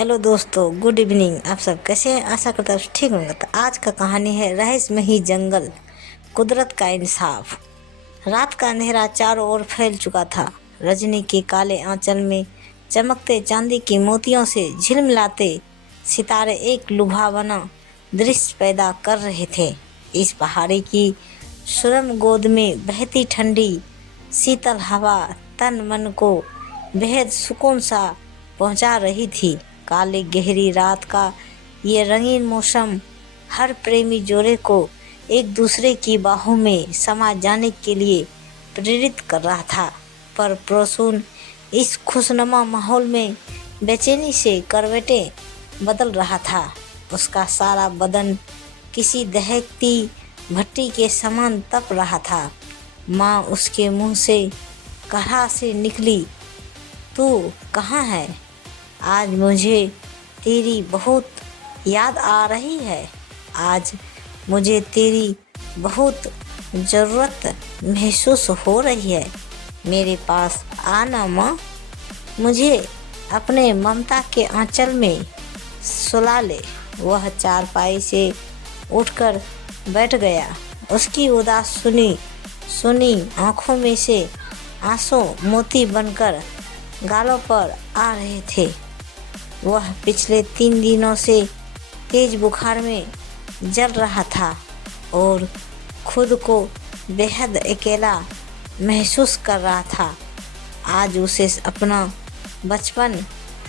Hello दोस्तों, good evening. आप सब कैसे हैं? आशा करता हूँ ठीक होंगे। तो आज का कहानी है रहस्यमयी जंगल, कुदरत का इंसाफ। रात का अंधेरा चारों ओर फैल चुका था। रजनी के काले आंचल में चमकते चांदी के मोतियों से झिलमिलाते सितारे एक लुभावना दृश्य पैदा कर रहे थे। इस पहाड़ी की सुरम गोद में बहती ठंडी शीतल हवा तन मन को बेहद सुकून सा पहुंचा रही थी। काली गहरी रात का ये रंगीन मौसम हर प्रेमी जोड़े को एक दूसरे की बाहों में समा जाने के लिए प्रेरित कर रहा था। पर प्रसून इस खुशनुमा माहौल में बेचैनी से करवटें बदल रहा था। उसका सारा बदन किसी दहकती भट्टी के समान तप रहा था। माँ उसके मुंह से कहा से निकली, तू कहाँ है? आज मुझे तेरी बहुत याद आ रही है। आज मुझे तेरी बहुत ज़रूरत महसूस हो रही है। मेरे पास आना माँ। मुझे अपने ममता के आंचल में सुला ले। वह चारपाई से उठकर बैठ गया। उसकी उदास सुनी आंखों में से आंसू मोती बनकर गालों पर आ रहे थे। वह पिछले 3 दिनों से तेज बुखार में जल रहा था और खुद को बेहद अकेला महसूस कर रहा था। आज उसे अपना बचपन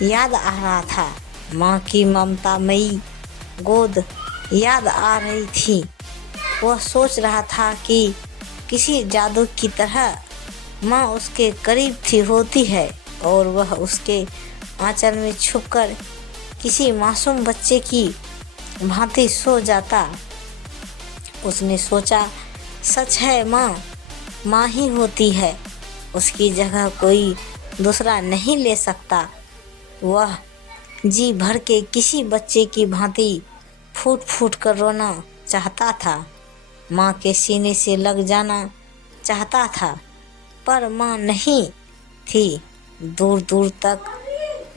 याद आ रहा था। माँ की ममतामयी गोद याद आ रही थी। वह सोच रहा था कि किसी जादू की तरह माँ उसके करीब थी होती है और वह उसके आंचल में छुपकर किसी मासूम बच्चे की भांति सो जाता। उसने सोचा, सच है, माँ ही होती है। उसकी जगह कोई दूसरा नहीं ले सकता। वह जी भर के किसी बच्चे की भांति फूट फूट कर रोना चाहता था। माँ के सीने से लग जाना चाहता था, पर माँ नहीं थी, दूर दूर तक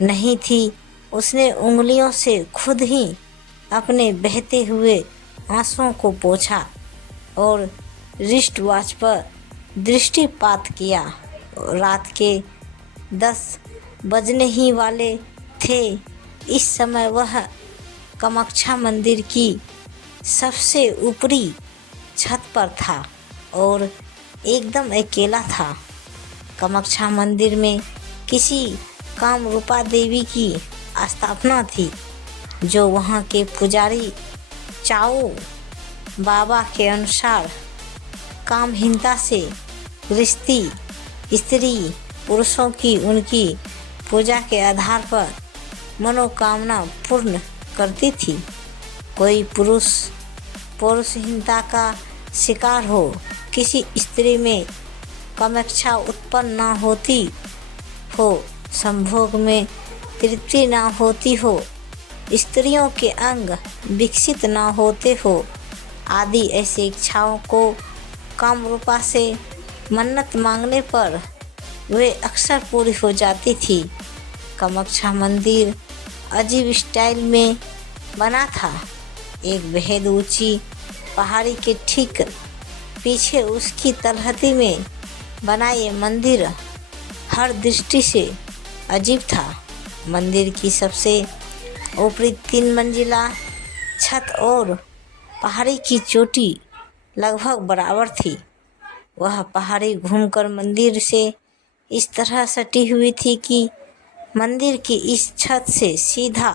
नहीं थी। उसने उंगलियों से खुद ही अपने बहते हुए आंसुओं को पोंछा और रिस्ट वॉच पर दृष्टिपात किया। रात के 10 बजने ही वाले थे। इस समय वह कामाख्या मंदिर की सबसे ऊपरी छत पर था और एकदम अकेला था। कामाख्या मंदिर में किसी कामरूपा देवी की स्थापना थी, जो वहाँ के पुजारी चाऊ बाबा के अनुसार कामहीनता से गृहस्थी स्त्री पुरुषों की उनकी पूजा के आधार पर मनोकामना पूर्ण करती थी। कोई पुरुष पौरुषहीनता का शिकार हो, किसी स्त्री में कामाख्या उत्पन्न ना होती हो, संभोग में तृप्ति ना होती हो, स्त्रियों के अंग विकसित ना होते हो आदि ऐसी इच्छाओं को कामरूपा से मन्नत मांगने पर वे अक्सर पूरी हो जाती थी। कामाख्या मंदिर अजीब स्टाइल में बना था। एक बेहद ऊंची पहाड़ी के ठीक पीछे उसकी तलहटी में बना ये मंदिर हर दृष्टि से अजीब था। मंदिर की सबसे ऊपरी 3 मंजिला छत और पहाड़ी की चोटी लगभग बराबर थी। वह पहाड़ी घूमकर मंदिर से इस तरह सटी हुई थी कि मंदिर की इस छत से सीधा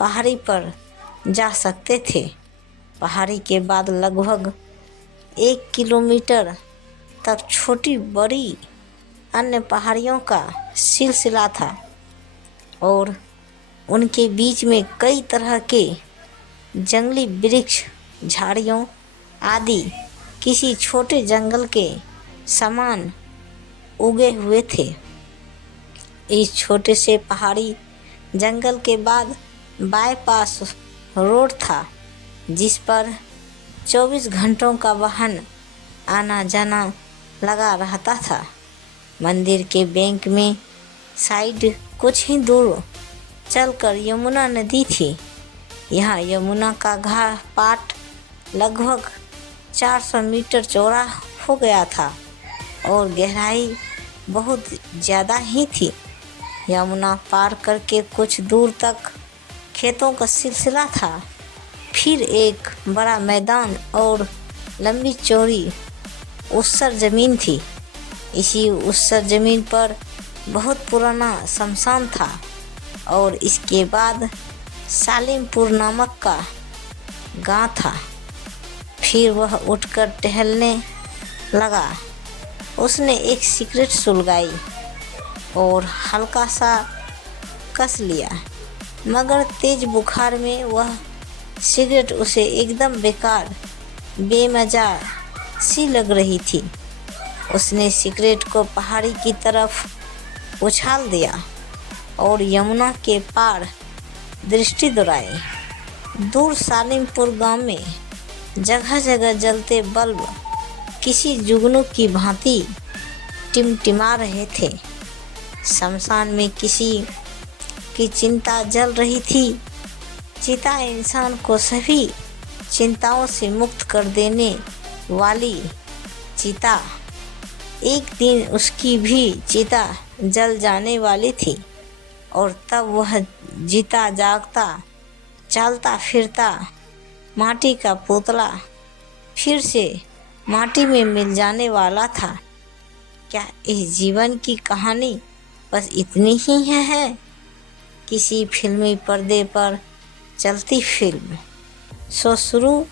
पहाड़ी पर जा सकते थे। पहाड़ी के बाद लगभग 1 किलोमीटर तक छोटी बड़ी अन्य पहाड़ियों का सिलसिला था और उनके बीच में कई तरह के जंगली वृक्ष, झाड़ियों आदि किसी छोटे जंगल के समान उगे हुए थे। इस छोटे से पहाड़ी जंगल के बाद बाईपास रोड था, जिस पर 24 घंटों का वाहन आना जाना लगा रहता था। मंदिर के बैंक में साइड कुछ ही दूर चलकर यमुना नदी थी। यहाँ यमुना का पाट लगभग 400 मीटर चौड़ा हो गया था और गहराई बहुत ज़्यादा ही थी। यमुना पार करके कुछ दूर तक खेतों का सिलसिला था, फिर एक बड़ा मैदान और लंबी चौड़ी उसर ज़मीन थी। इसी उसर ज़मीन पर बहुत पुराना शमशान था और इसके बाद सालिमपुर नामक का गांव था। फिर वह उठकर टहलने लगा। उसने एक सिगरेट सुलगाई और हल्का सा कस लिया, मगर तेज बुखार में वह सिगरेट उसे एकदम बेकार बेमजा सी लग रही थी। उसने सिगरेट को पहाड़ी की तरफ उछाल दिया और यमुना के पार दृष्टि दौड़ाई। दूर सालिमपुर गांव में जगह जगह जलते बल्ब किसी जुगनू की भांति टिमटिमा रहे थे। शमशान में किसी की चिंता जल रही थी। चिता इंसान को सभी चिंताओं से मुक्त कर देने वाली चिता। एक दिन उसकी भी चिता जल जाने वाली थी और तब वह जीता जागता चलता फिरता माटी का पुतला फिर से माटी में मिल जाने वाला था। क्या इस जीवन की कहानी बस इतनी ही है? किसी फिल्मी पर्दे पर चलती फिल्म, सो शुरू,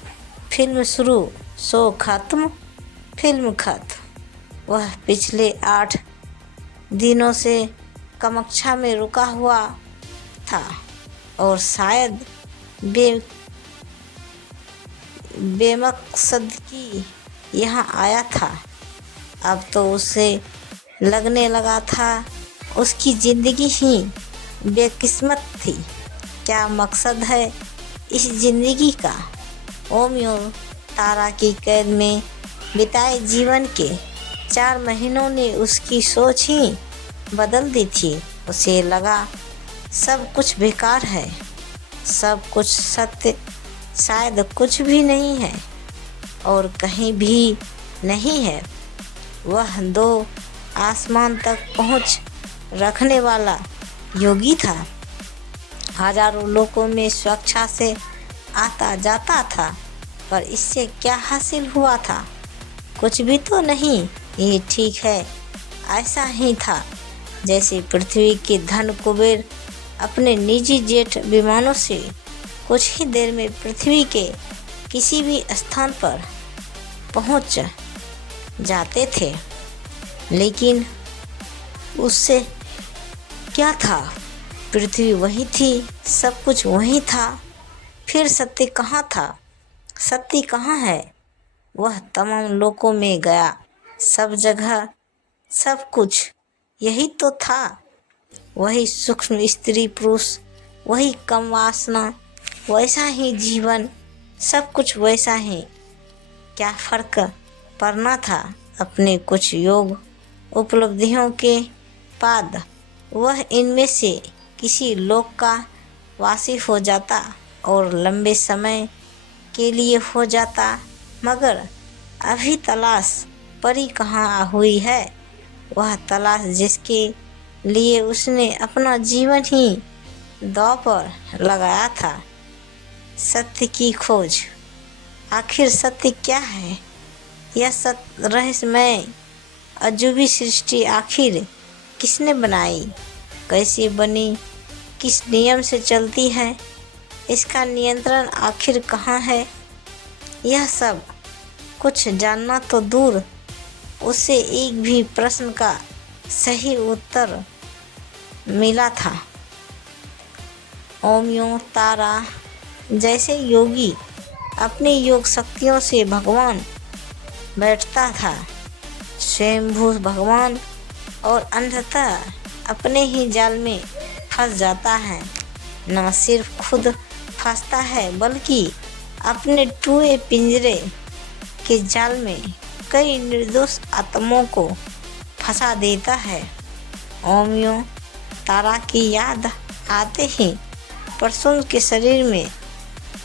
फिल्म शुरू, सो खत्म, फिल्म खत्म। वह पिछले 8 दिनों से कामाख्या में रुका हुआ था और शायद बेमकसद की यहाँ आया था। अब तो उसे लगने लगा था उसकी ज़िंदगी ही बेकिस्मत थी। क्या मकसद है इस ज़िंदगी का? ओमियो तारा की कैद में बिताए जीवन के 4 महीनों ने उसकी सोच ही बदल दी थी। उसे लगा सब कुछ बेकार है, सब कुछ सत्य शायद कुछ भी नहीं है और कहीं भी नहीं है। वह 2 आसमान तक पहुंच रखने वाला योगी था। हजारों लोगों में स्वेच्छा से आता जाता था, पर इससे क्या हासिल हुआ था? कुछ भी तो नहीं। ये ठीक है, ऐसा ही था जैसे पृथ्वी के धन कुबेर अपने निजी जेट विमानों से कुछ ही देर में पृथ्वी के किसी भी स्थान पर पहुंच जाते थे। लेकिन उससे क्या था? पृथ्वी वही थी, सब कुछ वही था। फिर सत्य कहाँ था? सत्य कहाँ है? वह तमाम लोकों में गया, सब जगह सब कुछ यही तो था। वही सूक्ष्म स्त्री पुरुष, वही कम वासना, वैसा ही जीवन, सब कुछ वैसा ही। क्या फर्क पड़ना था? अपने कुछ योग उपलब्धियों के बाद वह इनमें से किसी लोक का वासी हो जाता और लंबे समय के लिए हो जाता। मगर अभी तलाश परी कहाँ हुई है? वह तलाश जिसके लिए उसने अपना जीवन ही दांव पर लगाया था। सत्य की खोज। आखिर सत्य क्या है? यह सत्य रहस्यमय अजूबी सृष्टि आखिर किसने बनाई? कैसे बनी? किस नियम से चलती है? इसका नियंत्रण आखिर कहाँ है? यह सब कुछ जानना तो दूर, उससे एक भी प्रश्न का सही उत्तर मिला था। ओमियो तारा जैसे योगी अपनी योग शक्तियों से भगवान बैठता था, स्वयंभू भगवान, और अंततः अपने ही जाल में फंस जाता है। न सिर्फ खुद फंसता है बल्कि अपने टूटे पिंजरे के जाल में कई निर्दोष आत्माओं को फंसा देता है। ओमियो तारा की याद आते ही प्रसून के शरीर में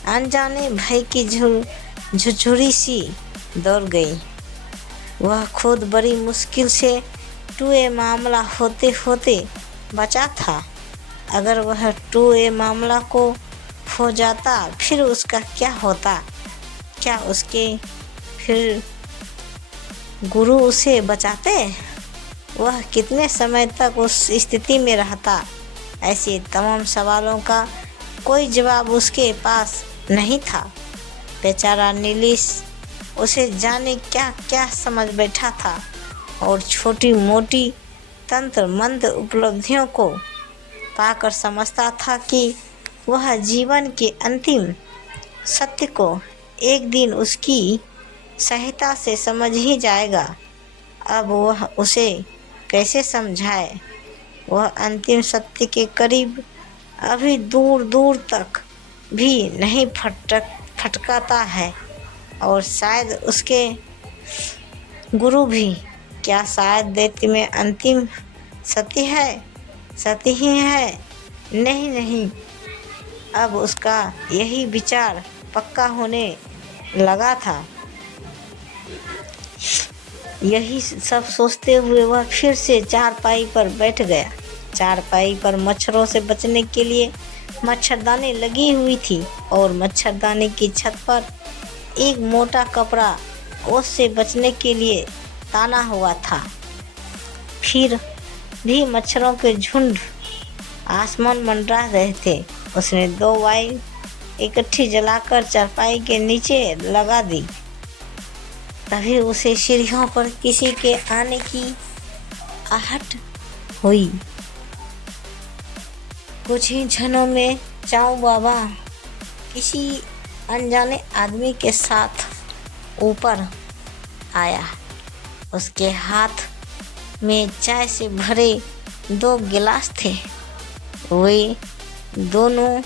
अनजाने भय की झुरझुरी सी दौड़ गई। वह खुद बड़ी मुश्किल से टू ए मामला होते होते बचा था। अगर वह टू ए मामला को हो जाता फिर उसका क्या होता? क्या उसके फिर गुरु उसे बचाते? वह कितने समय तक उस स्थिति में रहता? ऐसे तमाम सवालों का कोई जवाब उसके पास नहीं था। बेचारा नीलिश उसे जाने क्या क्या समझ बैठा था और छोटी मोटी तंत्र मंत्र उपलब्धियों को पाकर समझता था कि वह जीवन के अंतिम सत्य को एक दिन उसकी सहायता से समझ ही जाएगा। अब वह उसे कैसे समझाए? वह अंतिम सत्य के करीब अभी दूर दूर तक भी नहीं फटकाता है और शायद उसके गुरु भी। क्या शायद दैत्य में अंतिम सत्य है? सत्य ही है? नहीं नहीं, अब उसका यही विचार पक्का होने लगा था। यही सब सोचते हुए वह फिर से चारपाई पर बैठ गया। चारपाई पर मच्छरों से बचने के लिए मच्छरदानी लगी हुई थी और मच्छरदानी की छत पर एक मोटा कपड़ा उससे बचने के लिए ताना हुआ था। फिर भी मच्छरों के झुंड आसमान मंडरा रहे थे। उसने 2 वाई इकट्ठी जलाकर चारपाई के नीचे लगा दी। तभी उसे सीढ़ियों पर किसी के आने की आहट हुई। कुछ ही क्षणों में चाऊ बाबा किसी अनजाने आदमी के साथ ऊपर आया। उसके हाथ में चाय से भरे 2 गिलास थे। वे दोनों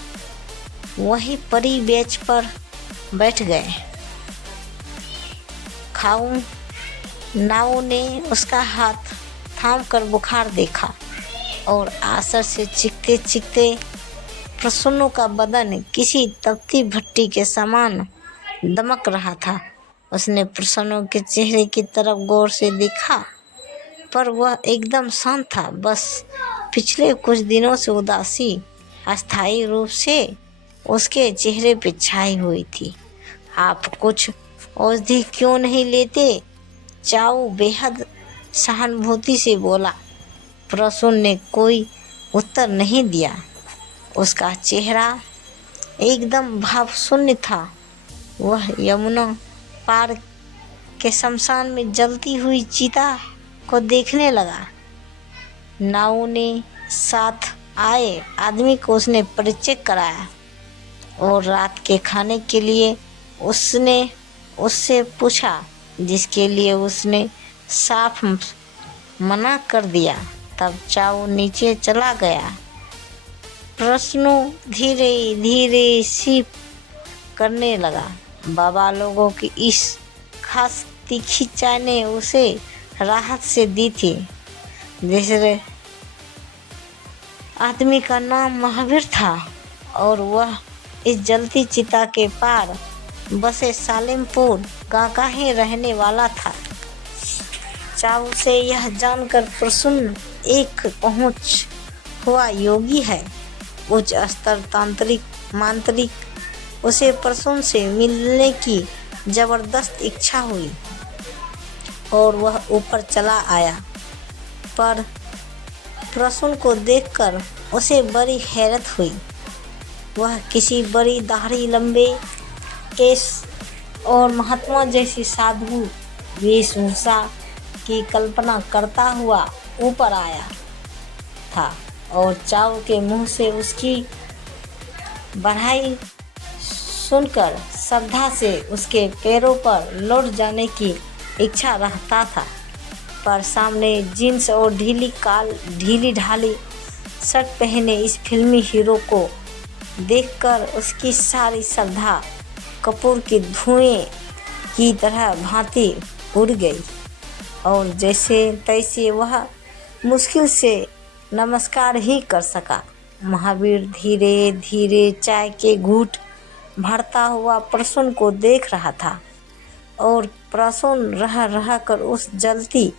वहीं परी बेंच पर बैठ गए। खाऊ नाऊ ने उसका हाथ थाम कर बुखार देखा और आसर से चीखते चीखते प्रसन्नों का बदन किसी तपती भट्टी के समान दमक रहा था। उसने प्रसन्नों के चेहरे की तरफ गौर से देखा पर वह एकदम शांत था। बस पिछले कुछ दिनों से उदासी अस्थायी रूप से उसके चेहरे पर छाई हुई थी। आप कुछ औषधि क्यों नहीं लेते? चाऊ बेहद सहानुभूति से बोला। प्रसून ने कोई उत्तर नहीं दिया। उसका चेहरा एकदम भावशून्य था। वह यमुना पार के शमशान में जलती हुई चिता को देखने लगा। नाऊ ने साथ आए आदमी को उसने परिचय कराया और रात के खाने के लिए उसने उससे पूछा, जिसके लिए उसने साफ मना कर दिया। तब चाऊ नीचे चला गया। प्रश्नो धीरे धीरे सिप करने लगा। बाबा लोगों की इस खास तीखी चाय ने उसे राहत से दी थी। दूसरे आदमी का नाम महावीर था और वह इस जलती चिता के पार बसे सालिमपुर गाँव का ही रहने वाला था। चाऊ से यह जानकर प्रसन्न एक पहुंच हुआ योगी है, उच्च स्तर तांत्रिक मांत्रिक। उसे प्रसून से मिलने की जबरदस्त इच्छा हुई और वह ऊपर चला आया। पर प्रसून को देखकर उसे बड़ी हैरत हुई। वह किसी बड़ी दाढ़ी लंबे केस और महात्मा जैसी साधु वेशभूषा की कल्पना करता हुआ ऊपर आया था और चाऊ के मुंह से उसकी बढ़ाई सुनकर श्रद्धा से उसके पैरों पर लौट जाने की इच्छा रहता था। पर सामने जीन्स और ढीली ढाली शर्ट पहने इस फिल्मी हीरो को देखकर उसकी सारी श्रद्धा कपूर के धुएं की तरह भांति उड़ गई और जैसे तैसे वह मुश्किल से नमस्कार ही कर सका। महावीर धीरे धीरे चाय के घूंट भरता हुआ प्रसून को देख रहा था और प्रसून रह रह कर उस जलती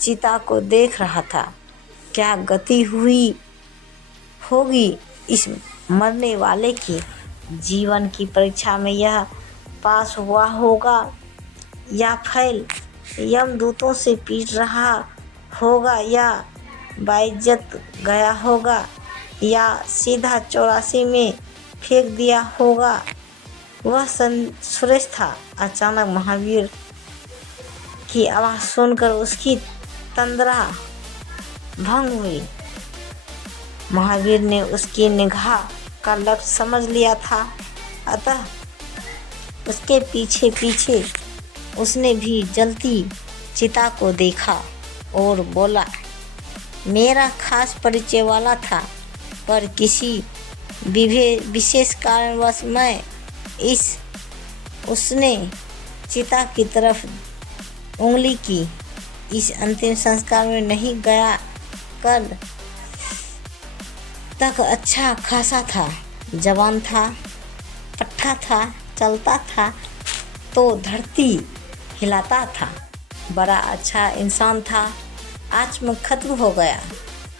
चिता को देख रहा था। क्या गति हुई होगी इस मरने वाले की? जीवन की परीक्षा में यह पास हुआ होगा या फेल? यमदूतों से पीट रहा होगा या बाइज्जत गया होगा या सीधा 84 में फेंक दिया होगा? वह सुरेश था। अचानक महावीर की आवाज़ सुनकर उसकी तंद्रा भंग हुई। महावीर ने उसकी निगाह का लक्ष्य समझ लिया था, अतः उसके पीछे पीछे उसने भी जलती चिता को देखा और बोला, मेरा खास परिचय वाला था, पर किसी विशेष कारणवश मैं उसने चिता की तरफ उंगली की। इस अंतिम संस्कार में नहीं गया। कल तक अच्छा खासा था, जवान था, पट्टा था, चलता था तो धरती हिलाता था, बड़ा अच्छा इंसान था। आज में खत्म हो गया।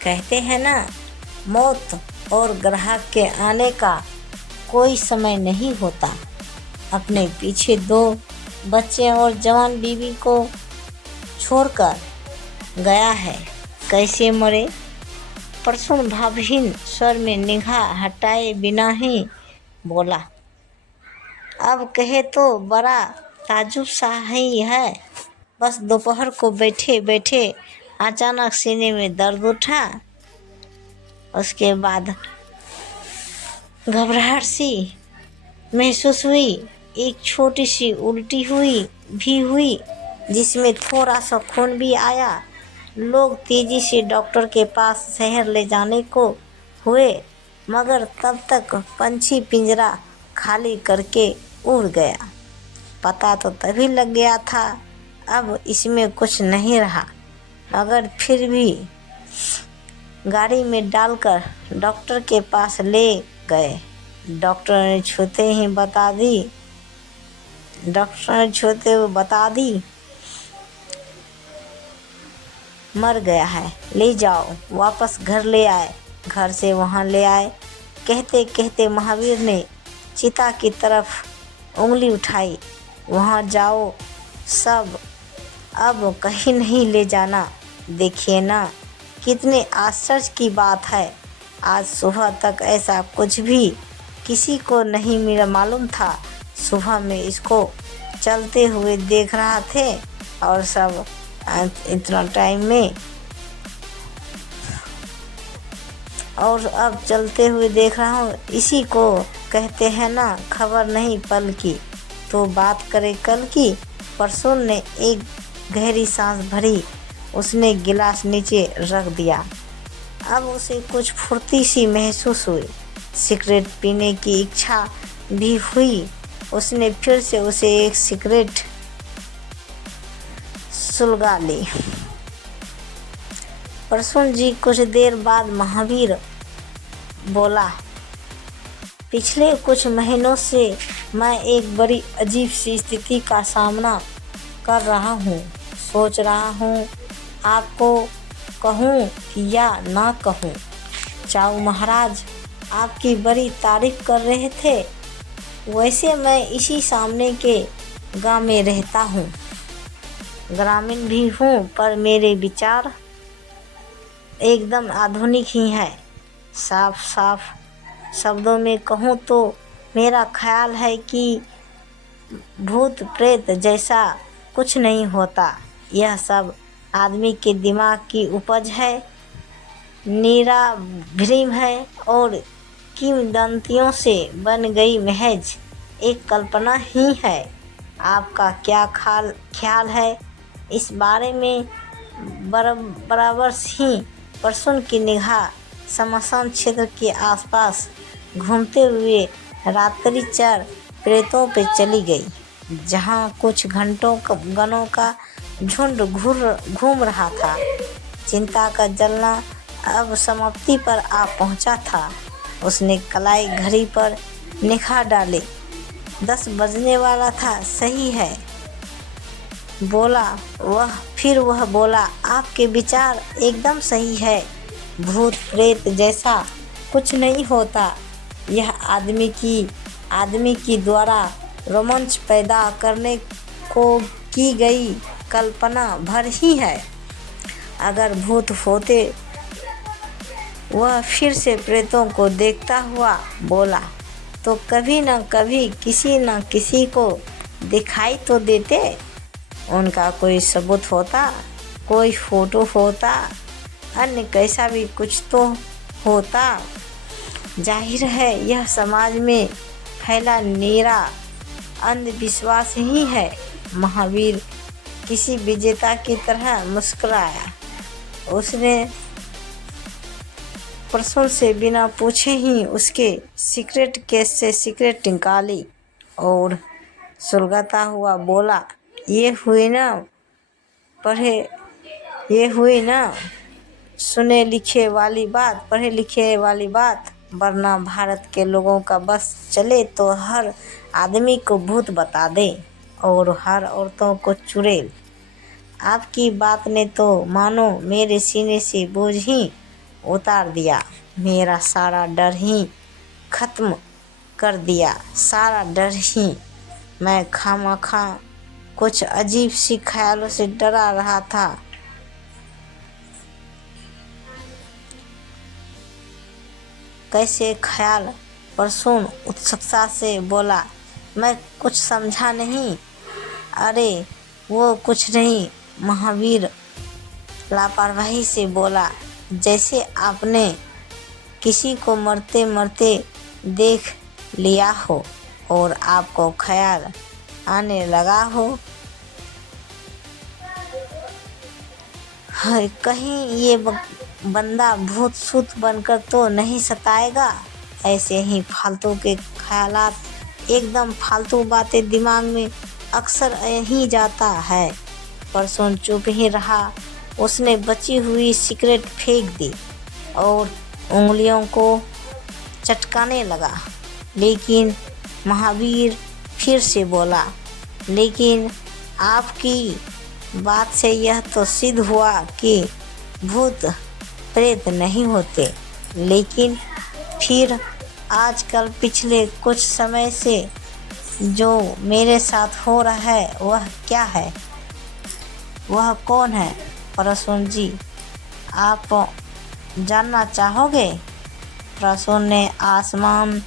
कहते हैं ना, मौत और ग्राहक के आने का कोई समय नहीं होता। अपने पीछे 2 बच्चे और जवान बीवी को छोड़कर गया है। कैसे मरे? प्रसून भावहीन स्वर में निगाह हटाए बिना ही बोला। अब कहे तो बड़ा ताजुब सा ही है। बस दोपहर को बैठे बैठे अचानक सीने में दर्द उठा। उसके बाद घबराहट सी महसूस हुई। एक छोटी सी उल्टी हुई जिसमें थोड़ा सा खून भी आया। लोग तेजी से डॉक्टर के पास शहर ले जाने को हुए, मगर तब तक पंछी पिंजरा खाली करके उड़ गया। पता तो तभी लग गया था, अब इसमें कुछ नहीं रहा, मगर फिर भी गाड़ी में डालकर डॉक्टर के पास ले गए। डॉक्टर ने छूते हुए बता दी मर गया है, ले जाओ। वापस घर ले आए। घर से वहाँ ले आए। कहते कहते महावीर ने चिता की तरफ उंगली उठाई। वहाँ जाओ सब, अब कहीं नहीं ले जाना। देखिए ना, कितने आश्चर्य की बात है, आज सुबह तक ऐसा कुछ भी किसी को नहीं मेरा मालूम था। सुबह में इसको चलते हुए देख रहा थे और सब इतना टाइम में, और अब चलते हुए देख रहा हूँ। इसी को कहते हैं ना, खबर नहीं पल की तो बात करे कल की। प्रसून ने एक गहरी सांस भरी। उसने गिलास नीचे रख दिया। अब उसे कुछ फुर्ती सी महसूस हुई। सिगरेट पीने की इच्छा भी हुई। उसने फिर से उसे एक सिगरेट सुलगा ली। प्रसून जी, कुछ देर बाद महावीर बोला, पिछले कुछ महीनों से मैं एक बड़ी अजीब सी स्थिति का सामना कर रहा हूँ। सोच रहा हूँ आपको कहूँ या ना कहूँ। चाऊ महाराज आपकी बड़ी तारीफ कर रहे थे। वैसे मैं इसी सामने के गांव में रहता हूँ, ग्रामीण भी हूँ, पर मेरे विचार एकदम आधुनिक ही है। साफ साफ शब्दों में कहूँ तो मेरा ख्याल है कि भूत प्रेत जैसा कुछ नहीं होता। यह सब आदमी के दिमाग की उपज है, नीरा भ्रम है और किंवदंतियों से बन गई महज एक कल्पना ही है। आपका क्या ख्याल है इस बारे में? बराबर ही प्रसून की निगाह शमशान क्षेत्र के आसपास घूमते हुए रात्रिचर प्रेतों पे चली गई, जहाँ कुछ गणों का झुंड घूम रहा था। चिंता का जलना अब समाप्ति पर आ पहुंचा था। उसने कलाई घड़ी पर निगाह डाली। 10 बजने वाला था। सही है, बोला वह। फिर वह बोला, आपके विचार एकदम सही है। भूत प्रेत जैसा कुछ नहीं होता। यह आदमी की द्वारा रोमांच पैदा करने को की गई कल्पना भर ही है। अगर भूत होते, वह फिर से प्रेतों को देखता हुआ बोला, तो कभी न कभी किसी न किसी को दिखाई तो देते। उनका कोई सबूत होता, कोई फोटो होता, अन्य कैसा भी कुछ तो होता। जाहिर है यह समाज में फैला नीरा अंधविश्वास ही है। महावीर किसी विजेता की तरह मुस्कुराया। उसने प्रसून से बिना पूछे ही उसके सिगरेट केस से सिगरेट निकाली और सुलगाता हुआ बोला, ये हुई ना पढ़े लिखे वाली बात। वरना भारत के लोगों का बस चले तो हर आदमी को भूत बता दे और हर औरतों को चुड़ैल। आपकी बात ने तो मानो मेरे सीने से बोझ ही उतार दिया। मेरा सारा डर ही खत्म कर दिया, सारा डर ही। मैं खामखा कुछ अजीब सी ख्यालों से डरा रहा था। कैसे ख्याल? प्रसून उत्सुकता से बोला। मैं कुछ समझा नहीं। अरे वो कुछ नहीं, महावीर लापरवाही से बोला। जैसे आपने किसी को मरते मरते देख लिया हो और आपको ख्याल आने लगा हो, कहीं ये बंदा भूत सूत बनकर तो नहीं सताएगा। ऐसे ही फालतू के ख्यालात, एकदम फालतू बातें दिमाग में अक्सर ही जाता है। प्रसून चुप ही रहा। उसने बची हुई सिगरेट फेंक दी और उंगलियों को चटकाने लगा। लेकिन महावीर फिर से बोला, लेकिन आपकी बात से यह तो सिद्ध हुआ कि भूत प्रेत नहीं होते। लेकिन फिर आजकल पिछले कुछ समय से जो मेरे साथ हो रहा है वह क्या है? वह कौन है प्रसून जी? आप जानना चाहोगे? प्रसून ने आसमान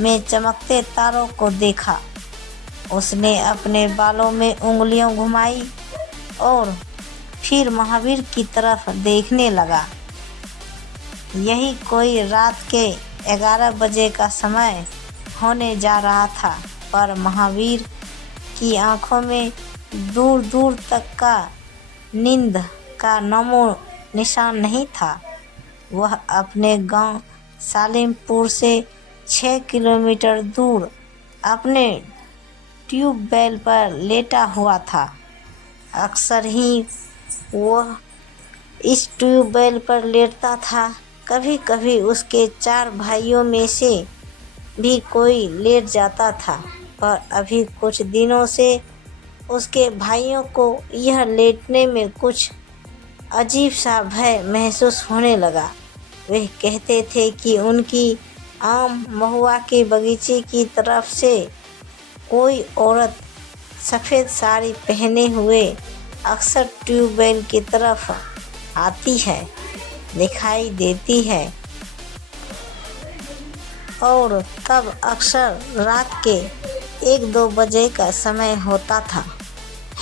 में चमकते तारों को देखा। उसने अपने बालों में उंगलियां घुमाई और फिर महावीर की तरफ देखने लगा। यही कोई रात के 11 बजे का समय होने जा रहा था, पर महावीर की आंखों में दूर दूर तक का नींद का नामो निशान नहीं था। वह अपने गांव सालिमपुर से 6 किलोमीटर दूर अपने ट्यूबवेल पर लेटा हुआ था। अक्सर ही वह इस ट्यूबवेल पर लेटता था। कभी कभी उसके 4 भाइयों में से भी कोई लेट जाता था, पर अभी कुछ दिनों से उसके भाइयों को यह लेटने में कुछ अजीब सा भय महसूस होने लगा। वे कहते थे कि उनकी आम महुआ के बगीचे की तरफ से कोई औरत सफ़ेद साड़ी पहने हुए अक्सर ट्यूबवेल की तरफ आती है, दिखाई देती है, और तब अक्सर रात के 1-2 बजे का समय होता था।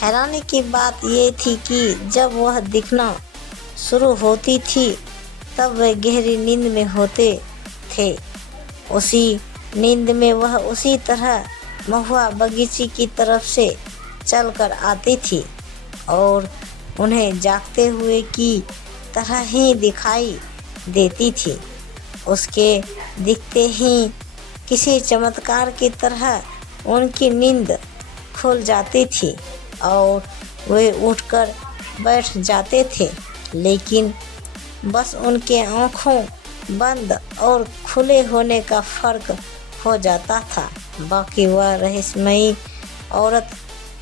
हैरानी की बात ये थी कि जब वह दिखना शुरू होती थी तब वे गहरी नींद में होते थे। उसी नींद में वह उसी तरह महुआ बगीचे की तरफ से चलकर आती थी और उन्हें जागते हुए की तरह ही दिखाई देती थी। उसके दिखते ही किसी चमत्कार की तरह उनकी नींद खुल जाती थी और वे उठकर बैठ जाते थे। लेकिन बस उनके आँखों बंद और खुले होने का फ़र्क हो जाता था। बाकी वह रहस्यमयी औरत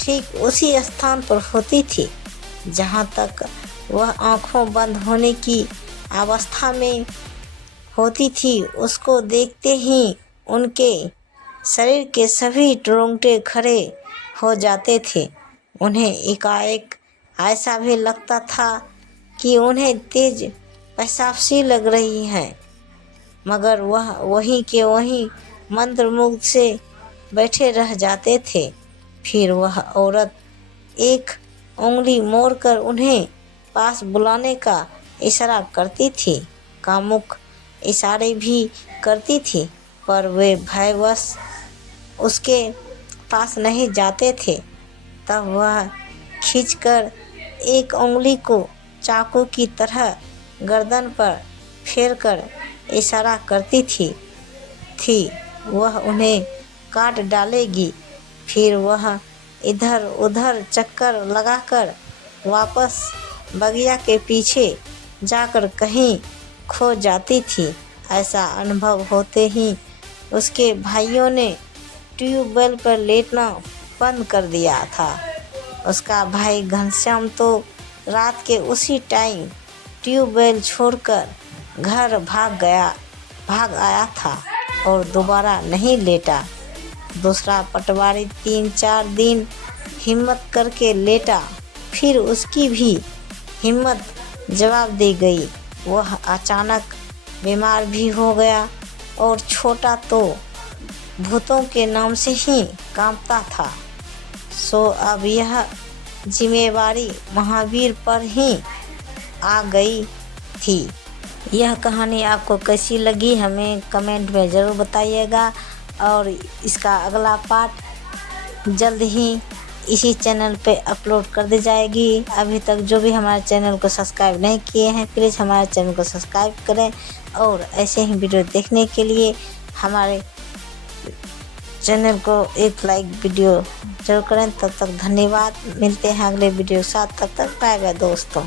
ठीक उसी स्थान पर होती थी जहाँ तक वह आँखों बंद होने की अवस्था में होती थी। उसको देखते ही उनके शरीर के सभी रोंगटे खड़े हो जाते थे। उन्हें एकाएक ऐसा भी लगता था कि उन्हें तेज पेशाब सी लग रही है, मगर वह वहीं के वहीं मंत्रमुग्ध से बैठे रह जाते थे। फिर वह औरत एक उंगली मोड़कर उन्हें पास बुलाने का इशारा करती थी, कामुक इशारे भी करती थी, पर वे भयवश उसके पास नहीं जाते थे। तब वह खींचकर एक उंगली को चाकू की तरह गर्दन पर फेरकर इशारा करती थी वह उन्हें काट डालेगी। फिर वह इधर उधर चक्कर लगाकर वापस बगिया के पीछे जाकर कहीं खो जाती थी। ऐसा अनुभव होते ही उसके भाइयों ने ट्यूबवेल पर लेटना बंद कर दिया था। उसका भाई घनश्याम तो रात के उसी टाइम ट्यूबवेल छोड़कर घर भाग आया था और दोबारा नहीं लेटा। दूसरा पटवारी 3-4 दिन हिम्मत करके लेटा, फिर उसकी भी हिम्मत जवाब दे गई। वह अचानक बीमार भी हो गया और छोटा तो भूतों के नाम से ही कांपता था। सो अब यह जिम्मेवारी महावीर पर ही आ गई थी। यह कहानी आपको कैसी लगी हमें कमेंट में ज़रूर बताइएगा, और इसका अगला पार्ट जल्द ही इसी चैनल पे अपलोड कर दी जाएगी। अभी तक जो भी हमारे चैनल को सब्सक्राइब नहीं किए हैं, प्लीज़ हमारे चैनल को सब्सक्राइब करें, और ऐसे ही वीडियो देखने के लिए हमारे चैनल को एक लाइक वीडियो जरूर करें। तब तक धन्यवाद, मिलते हैं अगले वीडियो के साथ। तब तक बाय बाय दोस्तों।